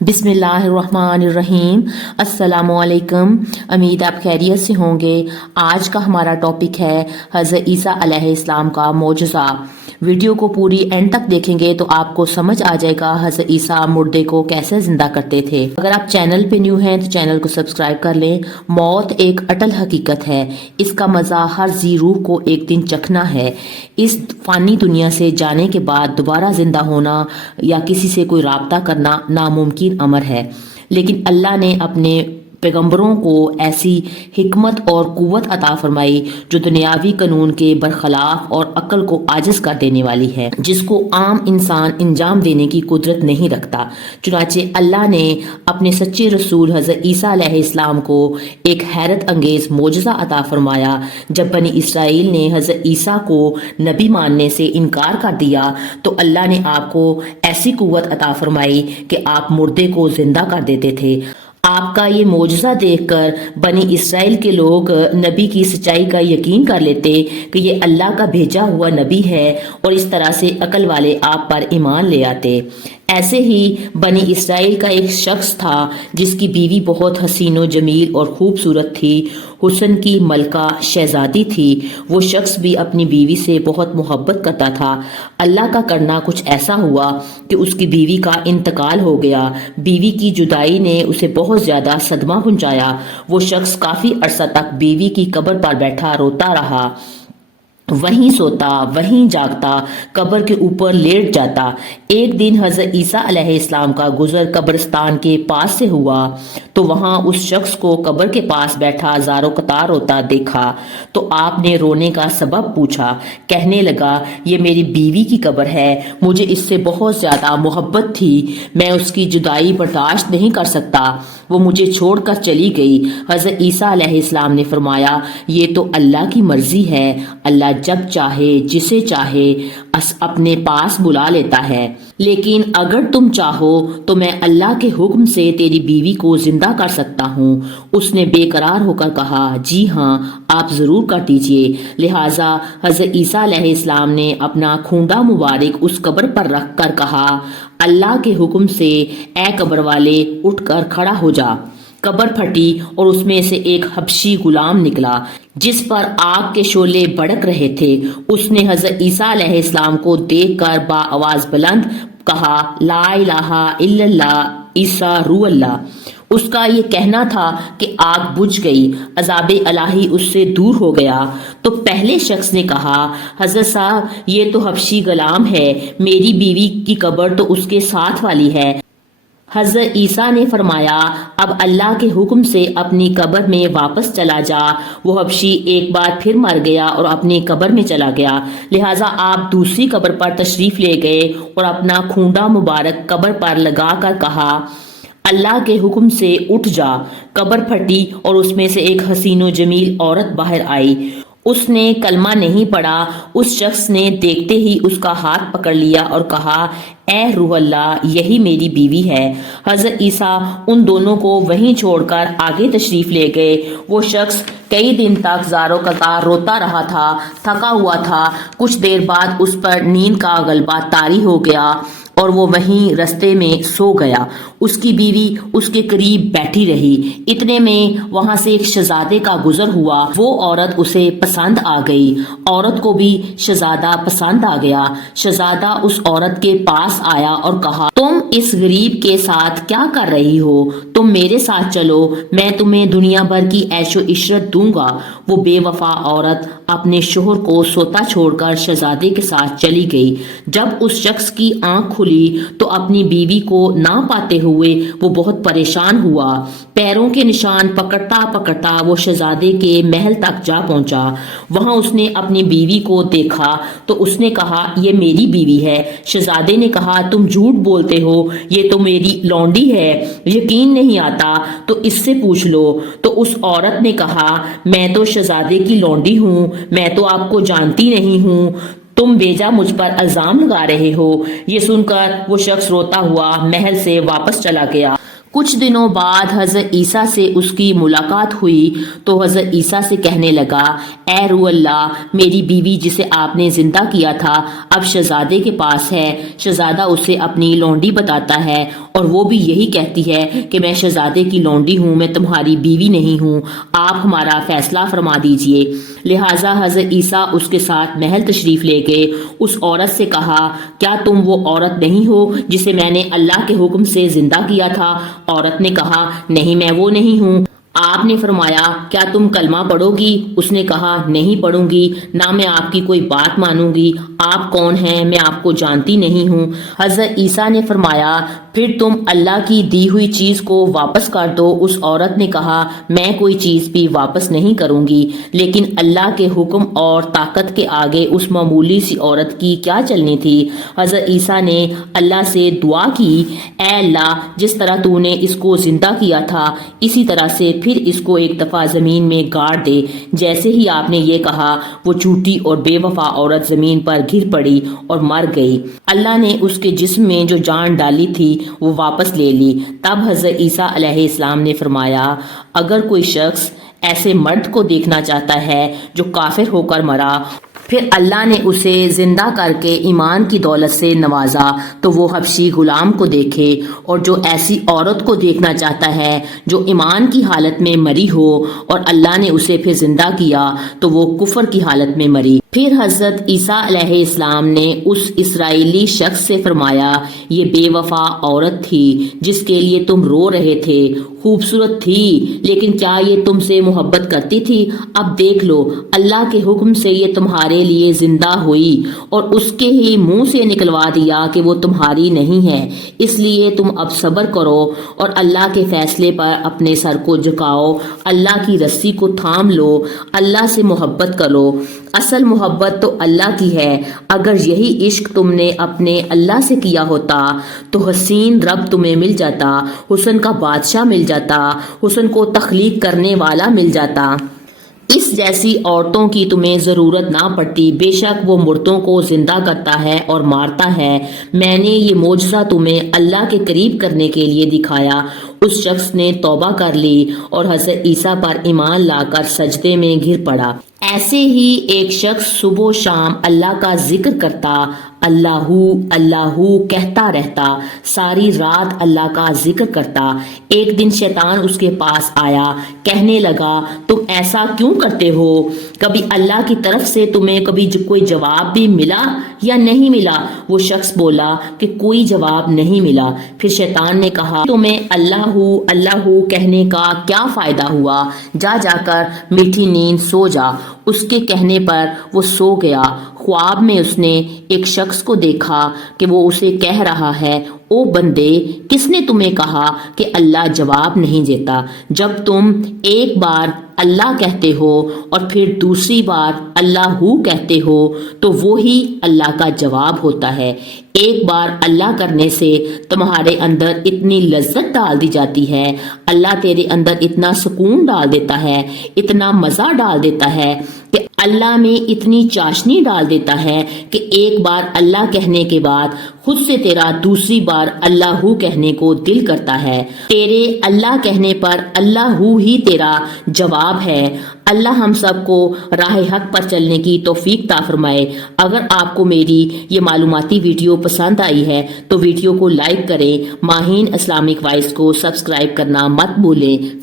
बिस्मिल्लाहिर्रहमानिर्रहीम। अस्सलामु अलैकुम। उम्मीद आप खैरियत से होंगे। आज का हमारा टॉपिक है हज़रत ईसा अलैहिस्सलाम का मौजज़ा। वीडियो को पूरी एंड तक देखेंगे तो आपको समझ आ जाएगा हज़रत ईसा मुर्दे को कैसे जिंदा करते थे। अगर आप चैनल पे न्यू हैं तो चैनल को सब्सक्राइब कर लें। मौत एक अटल हकीकत है, इसका मज़ा हर जी रूह को एक दिन चखना है। इस फानी दुनिया से जाने के बाद दोबारा जिंदा होना या किसी से कोई राब्ता करना नामुमकिन अमर है, लेकिन अल्लाह ने अपने पैगंबरों को ऐसी हिकमत और कुव्वत अता फरमाई जो दुनियावी कानून के बरखिलाफ और अक्ल को आजिज कर देने वाली है, जिसको आम इंसान अंजाम देने की कुदरत नहीं रखता। चुनाचे अल्लाह ने अपने सच्चे रसूल हज़रत ईसा अलैहिस्सलाम को एक हैरत अंगेज मौजज़ा अता फरमाया। जब बनी इसराइल ने हज़रत ईसा को नबी मानने से इनकार कर दिया तो अल्लाह ने आपको ऐसी कुव्वत अता फरमाई कि आप मुर्दे को जिंदा कर देते थे। आपका ये मौजज़ा देखकर बनी इसराइल के लोग नबी की सच्चाई का यकीन कर लेते कि ये अल्लाह का भेजा हुआ नबी है और इस तरह से अकल वाले आप पर ईमान ले आते। ऐसे ही बनी इसराइल का एक शख्स था जिसकी बीवी बहुत हसीनो जमील और खूबसूरत थी, हुस्न की मलका शहजादी थी। वो शख्स भी अपनी बीवी से बहुत मोहब्बत करता था। अल्लाह का करना कुछ ऐसा हुआ कि उसकी बीवी का इंतकाल हो गया। बीवी की जुदाई ने उसे बहुत ज्यादा सदमा पहुंचाया। वो शख्स काफी अरसा तक बीवी की कब्र पर बैठा रोता रहा, वहीं सोता वहीं जागता, कब्र के ऊपर लेट जाता। एक दिन हज़रत ईसा अलैहिस्सलाम का गुजर कब्रिस्तान के पास से हुआ तो वहां उस शख्स को कब्र के पास बैठा ज़ारो कतार रोता देखा तो आपने रोने का सबब पूछा। कहने लगा, ये मेरी बीवी की कब्र है, मुझे इससे बहुत ज्यादा मोहब्बत थी, मैं उसकी जुदाई बर्दाश्त नहीं कर सकता, वो मुझे छोड़कर चली गई। हज़रत ईसा अलैहिस्सलाम ने फरमाया, ये तो अल्लाह की मर्जी है, अल्लाह जब चाहे जिसे चाहे अपने पास बुला लेता है, लेकिन अगर तुम चाहो तो मैं अल्लाह के हुक्म से तेरी बीवी को जिंदा कर सकता हूँ। उसने बेकरार होकर कहा, जी हाँ, आप जरूर कर दीजिए। लिहाजा हज़रत ईसा अलैहिस्सलाम ने अपना खूंडा मुबारक उस कब्र पर रख कर कहा, अल्लाह के हुक्म से ए कब्र वाले उठकर खड़ा हो जा। कब्र फटी और उसमें से एक हबशी गुलाम निकला जिस पर आग के शोले भड़क रहे थे। उसने हज़रत ईसा अलैहिस्सलाम को देखकर बाआवाज बुलंद कहा, ला इलाहा इल्लल्लाह ईसा रूह अल्लाह। उसका ये कहना था कि आग बुझ गई, अज़ाबे इलाही उससे दूर हो गया। तो पहले शख्स ने कहा, हज़रत साहब, ये तो हबशी गुलाम है, मेरी बीवी की कब्र तो उसके साथ वाली है। हज़रत ईसा ने फरमाया, अब अल्लाह के हुक्म से अपनी कब्र में वापस चला जा। वो हबशी एक बार फिर मर गया और अपनी कब्र में चला गया। लिहाजा आप दूसरी कब्र पर तशरीफ ले गए और अपना खूंडा मुबारक कब्र पर लगा कर कहा, अल्लाह के हुक्म से उठ जा। कब्र फटी और उसमें से एक हसीनो जमील औरत बाहर आई। उसने कलमा नहीं पढ़ा। उस शख्स ने देखते ही उसका हाथ पकड़ लिया और कहा, ए रूह अल्लाह, यही मेरी बीवी है। हज़रत ईसा उन दोनों को वहीं छोड़कर आगे तशरीफ ले गए। वो शख्स कई दिन तक ज़ारो कतार रोता रहा था, थका हुआ था। कुछ देर बाद उस पर नींद का गलबा तारी हो गया और वो वहीं रास्ते में सो गया। उसकी बीवी उसके करीब बैठी रही। इतने में वहां से एक शहजादे का गुजर हुआ। वो औरत उसे पसंद आ गई। औरत को भी शहजादा पसंद आ गया। शहजादा उस औरत के पास आया और कहा, तुम इस गरीब के साथ क्या कर रही हो? तुम मेरे साथ चलो, मैं तुम्हें दुनिया भर की ऐशो इशरत दूंगा। वो बेवफा औरत अपने शोहर को सोता छोड़कर शहजादे के साथ चली गई। जब उस शख्स की आंख खुली तो अपनी बीवी को ना पाते हुए वो बहुत परेशान हुआ। पैरों के निशान पकड़ता पकड़ता वो शहजादे के महल तक जा पहुंचा। वहां उसने अपनी बीवी को देखा तो उसने कहा, ये मेरी बीवी है। शहजादे ने कहा, तुम झूठ बोलते हो, ये तो मेरी लौंडी है, यकीन नहीं आता तो इससे पूछ लो। तो उस औरत ने कहा, मैं तो शहजादे की लौंडी हूँ, मैं तो आपको जानती नहीं हूँ, तुम बेजा मुझ पर इल्जाम लगा रहे हो। ये सुनकर वो शख्स रोता हुआ महल से वापस चला गया। कुछ दिनों बाद हज़रत ईसा से उसकी मुलाकात हुई तो हज़रत ईसा से कहने लगा, ए रूह अल्लाह, मेरी बीवी जिसे आपने जिंदा किया था अब शहजादे के पास है। शहजादा उसे अपनी लौंडी बताता है اور وہ بھی یہی کہتی ہے کہ میں شہزادے کی لونڈی ہوں، میں تمہاری بیوی نہیں ہوں، آپ ہمارا فیصلہ فرما دیجئے۔ لہٰذا حضرت عیسیٰ اس کے ساتھ محل تشریف لے گئے۔ اس عورت سے کہا، کیا تم وہ عورت نہیں ہو جسے میں نے اللہ کے حکم سے زندہ کیا تھا؟ عورت نے کہا، نہیں، میں وہ نہیں ہوں۔ آپ نے فرمایا، کیا تم کلمہ پڑھو گی؟ اس نے کہا، نہیں پڑھوں گی، نہ میں آپ کی کوئی بات مانوں گی۔ آپ کون ہیں؟ میں آپ کو جانتی نہیں ہوں۔ حضرت عیسیٰ نے فرمایا، پھر تم اللہ کی دی ہوئی چیز کو واپس کر دو۔ اس عورت نے کہا، میں کوئی چیز بھی واپس نہیں کروں گی۔ لیکن اللہ کے حکم اور طاقت کے آگے اس معمولی سی عورت کی کیا چلنی تھی؟ حضرت عیسیٰ نے اللہ سے دعا کی، اے اللہ، جس طرح تو نے اس کو زندہ کیا تھا اسی طرح سے پھر اس کو ایک دفعہ زمین میں گاڑ دے۔ جیسے ہی آپ نے یہ کہا، وہ جھوٹی اور بے وفا عورت زمین پر گر پڑی اور مر گئی۔ اللہ نے اس کے جسم میں جو جان ڈالی تھی وہ واپس لے لی۔ تب حضرت عیسیٰ علیہ السلام نے فرمایا، اگر کوئی شخص ایسے مرد کو دیکھنا چاہتا ہے جو کافر ہو کر مرا، پھر اللہ نے اسے زندہ کر کے ایمان کی دولت سے نوازا، تو وہ حبشی غلام کو دیکھے۔ اور جو ایسی عورت کو دیکھنا چاہتا ہے جو ایمان کی حالت میں مری ہو اور اللہ نے اسے پھر زندہ کیا، تو وہ کفر کی حالت میں مری۔ پھر حضرت عیسیٰ علیہ السلام نے اس اسرائیلی شخص سے فرمایا، یہ بے وفا عورت تھی جس کے لیے تم رو رہے تھے، خوبصورت تھی، لیکن کیا یہ تم سے محبت کرتی تھی؟ اب دیکھ لو، اللہ کے حکم سے یہ تمہارے لیے زندہ ہوئی اور اس کے ہی منہ سے نکلوا دیا کہ وہ تمہاری نہیں ہے۔ اس لیے تم اب صبر کرو اور اللہ کے فیصلے پر اپنے سر کو جھکاؤ، اللہ کی رسی کو تھام لو، اللہ سے محبت کرو۔ اصل محبت تو اللہ کی ہے۔ اگر یہی عشق تم نے اپنے اللہ سے کیا ہوتا تو حسین رب تمہیں مل جاتا، حسن کا بادشاہ مل جاتا، حسن کو تخلیق کرنے والا مل جاتا۔ اس جیسی عورتوں کی تمہیں ضرورت نہ پڑتی۔ بے شک وہ مردوں کو زندہ کرتا ہے اور مارتا ہے۔ میں نے یہ معجزہ تمہیں اللہ کے قریب کرنے کے لیے دکھایا۔ اس شخص نے توبہ کر لی اور حضرت عیسیٰ پر ایمان لا کر سجدے میں گر پڑا۔ ایسے ہی ایک شخص صبح و شام اللہ کا ذکر کرتا، اللہ اللہ کہتا رہتا، ساری رات اللہ کا ذکر کرتا۔ ایک دن شیطان اس کے پاس آیا، کہنے لگا، تم ایسا کیوں کرتے ہو؟ کبھی اللہ کی طرف سے تمہیں کبھی کوئی جواب بھی ملا یا نہیں ملا؟ وہ شخص بولا کہ کوئی جواب نہیں ملا۔ پھر شیطان نے کہا، تمہیں اللہ کہنے کا کیا فائدہ ہوا؟ جا کر میٹھی نیند سو جا۔ اس کے کہنے پر وہ سو گیا۔ خواب میں اس نے ایک شخص کو دیکھا کہ وہ اسے کہہ رہا ہے، او بندے، کس نے تمہیں کہا کہ اللہ جواب نہیں دیتا؟ جب تم ایک بار اللہ کہتے ہو اور پھر دوسری بار اللہ کہتے ہو تو وہی اللہ کا جواب ہوتا ہے۔ ایک بار اللہ کرنے سے تمہارے اندر اتنی لذت ڈال دی جاتی ہے، اللہ تیرے اندر اتنا سکون ڈال دیتا ہے، اتنا مزہ ڈال دیتا ہے کہ اللہ میں اتنی چاشنی ڈال دیتا ہے کہ ایک بار اللہ کہنے کے بعد خود سے تیرا دوسری بار اللہ کہنے کو دل کرتا ہے۔ تیرے اللہ کہنے پر اللہ ہی تیرا جواب ہے۔ اللہ ہم سب کو راہ حق پر چلنے کی توفیق عطا فرمائے۔ اگر آپ کو میری یہ معلوماتی ویڈیو پسند آئی ہے تو ویڈیو کو لائک کریں، ماہین اسلامک وائس کو سبسکرائب کرنا مت بھولیں۔